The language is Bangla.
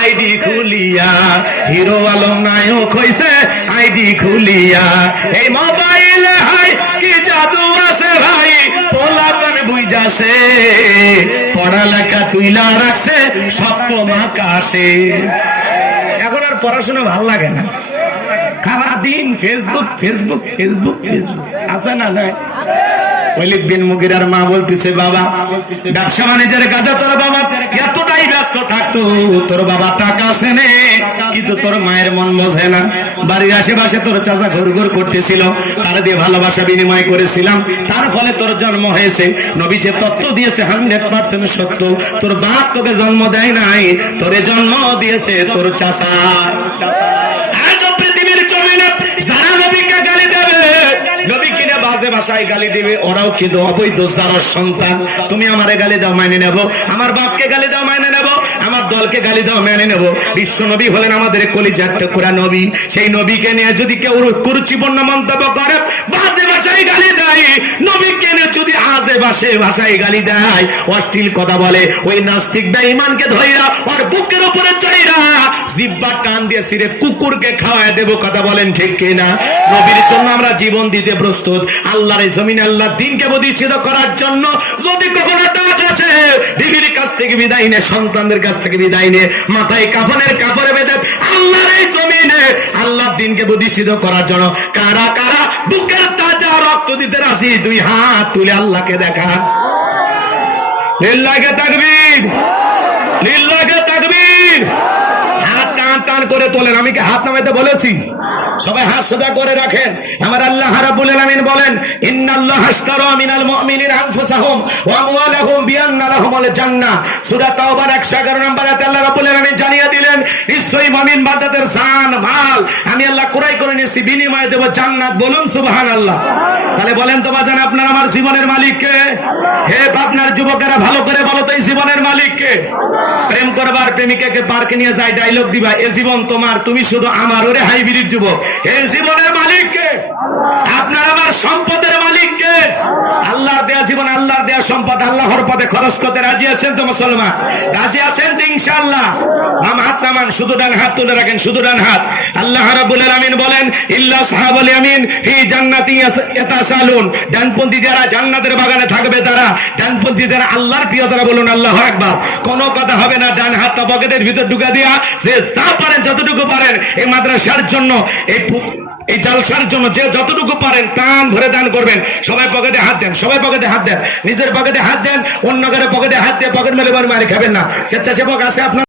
আইডি খুলিয়া হিরো আলম নায়ক হইছে আইডি খুলিয়া। এই মোবাইলে হাই কি জাদু আছে ভাই, পোলাপান বুইজাছে পড়ালেখা তুইলা রাখছে সপ্ত আকাশে। এখন আর পড়াশোনা ভাল লাগে না, সারাদিন ফেসবুক ফেসবুক ফেসবুক ফেসবুক আছে না নাই? ওয়ালিদ বিন মুগিরার মা বলতেছে, বাবা ব্যবসা বাণিজ্যের কাজে তোর বাবা এতটাই ব্যস্ত থাকতো, তোর বাবা টাকা আছে নে কিন্তু তোর মায়ের মন বোঝে না। বাড়ির আশেপাশে তোর চাচা ঘুরঘুর করতেছিল, তার দিয়ে ভালোবাসা বিনিময় করেছিলাম, তার ফলে তোর জন্ম হয়েছে। নবী যে তত্ত্ব দিয়েছে 100% সত্য। তোর বাপ তোকে জন্ম দেয় নাই, তোরে জন্ম দিয়েছে তোর চাচা। আজ পৃথিবীর জমিনে যারা নবীকে গালি দেবে, নবী কিনে বাজে ভাষায় গালি দিবে, ওরাও কিন্তু অবৈধ যারা সন্তান। তুমি আমারে গালি দাও মেনে নেব, আমার বাপকে গালি দাও মেনে নেব, আমার দলকে গালি দাও মেনে নেব। বিশ্ব নবী হলেন আমাদের কলিজার টুকরা নবী। সেই নবীকে নিয়ে যদি কেউ কুরুচিপূর্ণ মন্তব্য করে, বাজে ভাষায় গালি দেয়, নবীকে নিয়ে যদি আজে বাজে ভাষায় গালি দেয়, অশ্লীল কথা বলে, ওই নাস্তিক বেঈমানকে ধইরা ওর বুকের উপরে চইরা জিহ্বা টান দিয়ে ছিঁড়ে কুকুরকে খাওয়ায় দেব। কথা বলেন ঠিক কিনা? নবীর জন্য আমরা জীবন দিতে প্রস্তুত, আল্লাহর এই জমিনে আল্লাহর দ্বীনকে প্রতিষ্ঠিত করার জন্য। যদি কখনো ডাক আসে, বিবির কাছ থেকে বিদায় নে, সন্তানদের কাছ থেকে বিদায় নে, মাথায় কাফনের কাপড়ে বেঁধে আল্লাহর এই জমিনে আল্লাহর দ্বীনকে প্রতিষ্ঠিত করার জন্য কারা কারা বুকের তাজা রক্ত দিতে রাজি? দুই হাত তুলে আল্লাহকে দেখা। লিল্লাহি তাকবীর, লিল্লাহি তাকবীর। হাত টান টান করে তোলেন। আমি কি হাত নামাইতে বলেছি? সবাই হাত সোজা করে রাখেন। আমার আল্লাহ রাব্বুল আলামিন বলেন, ইন্নাল্লাহা আশতারা মিনাল মুমিনিনা আনফুসাহুম ওয়া আমওয়ালাহুম বিআন্না লাহুমুল জান্নাহ। সূরা তাওবার 111 নম্বর আয়াতে আল্লাহ রাব্বুল আলামিন জানিয়ে দিলেন, নিশ্চয়ই মুমিন বান্দাদের জান মাল আমি আল্লাহ ক্রয় করে নিয়েছি, বিনিময়ে দেব জান্নাত। বলুন সুবহানাল্লাহ। তাহলে বলেন তো বাজান, আপনার আমার জীবনের মালিক কে? হে আপনার যুবকেরা ভালো করে বলো তো, এই জীবনের মালিক কে? প্রেম করবার প্রেমিকাকে পার্কে নিয়ে যায়, ডায়লগ দিবা, এ জীবন তোমার, তুমি শুধু আমার। ওরে হাইব্রিড যুবক, এই জীবনের মালিক কে? আপনার আমার সম্পদের মালিক কে? আল্লাহর দেয়া জীবন, আল্লাহর দেয়া সম্পদ আল্লাহর পথে খরচ করতে রাজি আছেন তো মুসলমান? রাজি আছেন তো ইনশাআল্লাহ? বাম হাত নামান, শুধু ডান হাত তুলে রাখেন, শুধু ডান হাত। আল্লাহ রাব্বুল আলামিন বলেন, ইল্লা আসহাবুল ইয়ামিন ফি জান্নাতি ইয়াতাসালুন। ডানপন্থী যারা জান্নাতের বাগানে থাকবে তারা, ডানপন্থী যারা আল্লাহর প্রিয় তারা বলুন আল্লাহু আকবার। কোনো কথা হবে না, ডান হাতটা পকেটের ভিতর ঢুকা দিয়া যে যা পারেন যতটুকু পারেন এই মাদ্রাসার জন্য, এই জালসার জন্য যে যতটুকু পারেন টান ভরে দান করবেন। সবাই পকেটে হাত দেন, সবাই পকেটে হাত দেন, নিজের পকেটে হাত দেন, অন্য কারো পকেটে হাত দিয়ে পকেট মেরে মারি খাবেন না। স্বেচ্ছাসেবক আছে আপনার?